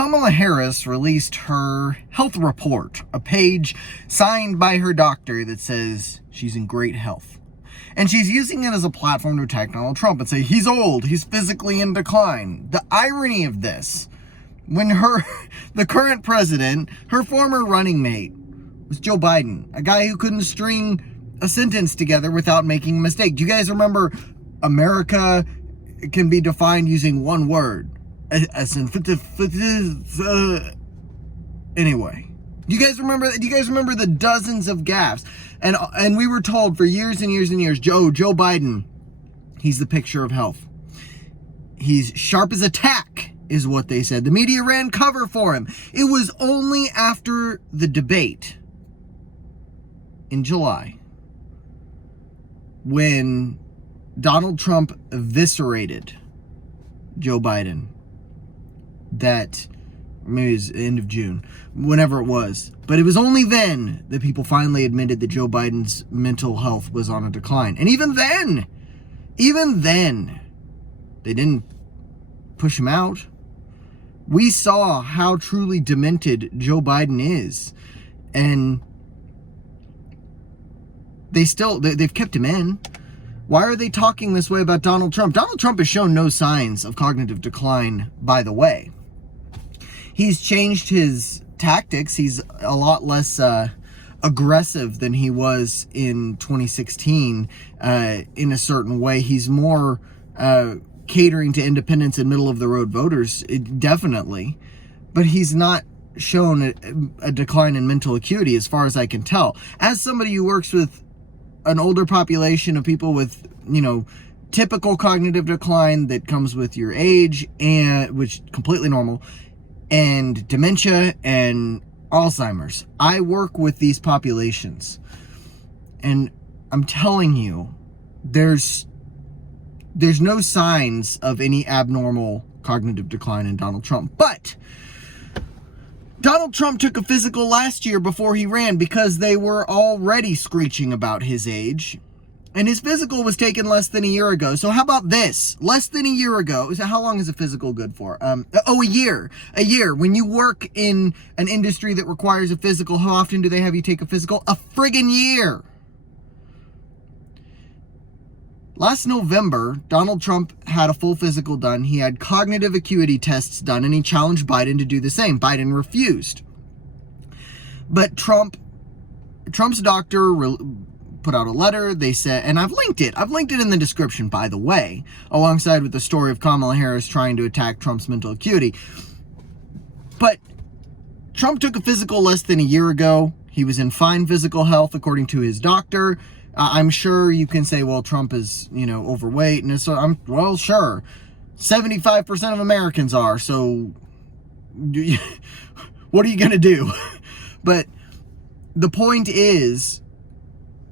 Kamala Harris released her health report, a page signed by her doctor that says she's in great health. And she's using it as a platform to attack Donald Trump and say, he's old, he's physically in decline. The irony of this, when the current president, her former running mate, was Joe Biden, a guy who couldn't string a sentence together without making a mistake. Do you guys remember America can be defined using one word? Anyway, do you guys remember the dozens of gaffes? And we were told for years and years and years, Joe Biden, he's the picture of health. He's sharp as a tack, is what they said. The media ran cover for him. It was only after the debate in July when Donald Trump eviscerated Joe Biden that, maybe it was the end of June, whenever it was. But it was only then that people finally admitted that Joe Biden's mental health was on a decline. And even then, they didn't push him out. We saw how truly demented Joe Biden is. And they've kept him in. Why are they talking this way about Donald Trump? Donald Trump has shown no signs of cognitive decline, by the way. He's changed his tactics. He's a lot less aggressive than he was in 2016 in a certain way. He's more catering to independents and middle-of-the-road voters, definitely. But he's not shown a decline in mental acuity, as far as I can tell. As somebody who works with an older population of people with, typical cognitive decline that comes with your age, and which is completely normal, and dementia and Alzheimer's. I work with these populations, and I'm telling you, there's no signs of any abnormal cognitive decline in Donald Trump. But Donald Trump took a physical last year before he ran because they were already screeching about his age. And his physical was taken less than a year ago. So how about this? Less than a year ago. So how long is a physical good for? A year. A year. When you work in an industry that requires a physical, how often do they have you take a physical? A friggin' year. Last November, Donald Trump had a full physical done. He had cognitive acuity tests done, and he challenged Biden to do the same. Biden refused. But Trump's doctor put out a letter. They said, and I've linked it in the description, by the way, alongside with the story of Kamala Harris trying to attack Trump's mental acuity. But Trump took a physical less than a year ago. He was in fine physical health, according to his doctor. I'm sure you can say, well, Trump is, overweight. And so well, sure. 75% of Americans are. So what are you going to do? But the point is,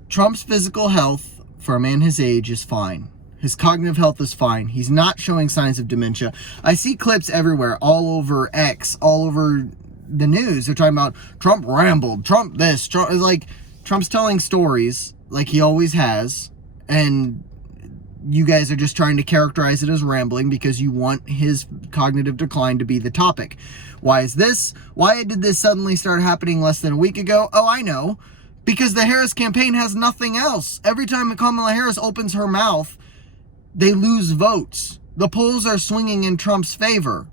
Trump's physical health for a man his age is fine. His cognitive health is fine. He's not showing signs of dementia. I see clips everywhere, all over X, all over the news. They're talking about Trump rambled, Trump this, Trump. Like, Trump's telling stories like he always has, and you guys are just trying to characterize it as rambling because you want his cognitive decline to be the topic. Why is this? Why did this suddenly start happening less than a week ago? Oh, I know. Because the Harris campaign has nothing else. Every time Kamala Harris opens her mouth, they lose votes. The polls are swinging in Trump's favor.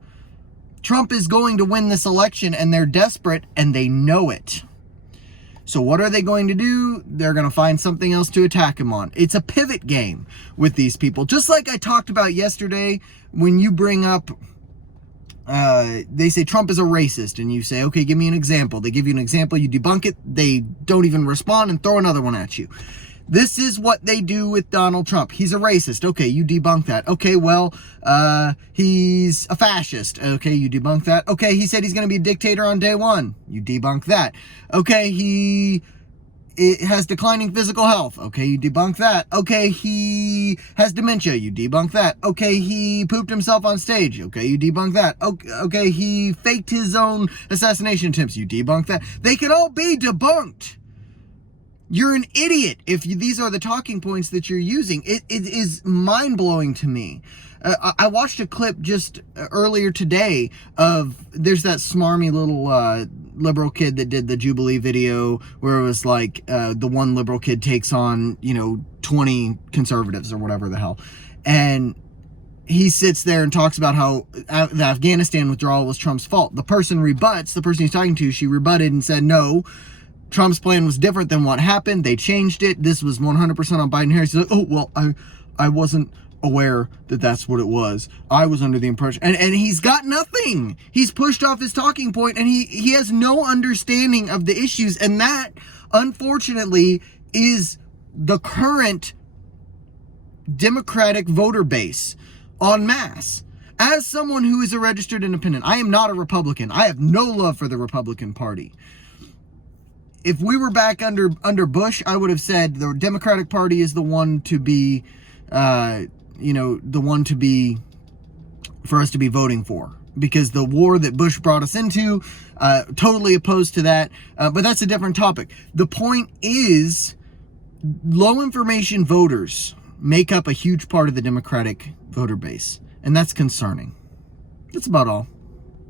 Trump is going to win this election, and they're desperate, and they know it. So what are they going to do? They're going to find something else to attack him on. It's a pivot game with these people. Just like I talked about yesterday, when you bring up, they say Trump is a racist, and you say, okay, give me an example. They give you an example, you debunk it, they don't even respond and throw another one at you. This is what they do with Donald Trump. He's a racist. Okay, you debunk that. Okay, well, he's a fascist. Okay, you debunk that. Okay, he said he's going to be a dictator on day one. You debunk that. Okay, he has declining physical health. Okay, you debunk that. Okay, he has dementia. You debunk that. Okay, he pooped himself on stage. Okay, you debunk that. Okay, he faked his own assassination attempts. You debunk that. They can all be debunked. You're an idiot if these are the talking points that you're using. It is mind-blowing to me. I watched a clip just earlier today of, there's that smarmy little liberal kid that did the Jubilee video where it was like the one liberal kid takes on, 20 conservatives or whatever the hell. And he sits there and talks about how the Afghanistan withdrawal was Trump's fault. The person he's talking to, she rebutted and said, no, Trump's plan was different than what happened. They changed it. This was 100% on Biden-Harris. He's like, oh, well, I wasn't aware that that's what it was. I was under the impression. And he's got nothing. He's pushed off his talking point, and he has no understanding of the issues. And that, unfortunately, is the current Democratic voter base en masse. As someone who is a registered independent, I am not a Republican. I have no love for the Republican Party. If we were back under Bush, I would have said the Democratic Party is the one to be, the one to be, for us to be voting for. Because the war that Bush brought us into, totally opposed to that. But that's a different topic. The point is, low information voters make up a huge part of the Democratic voter base. And that's concerning. That's about all.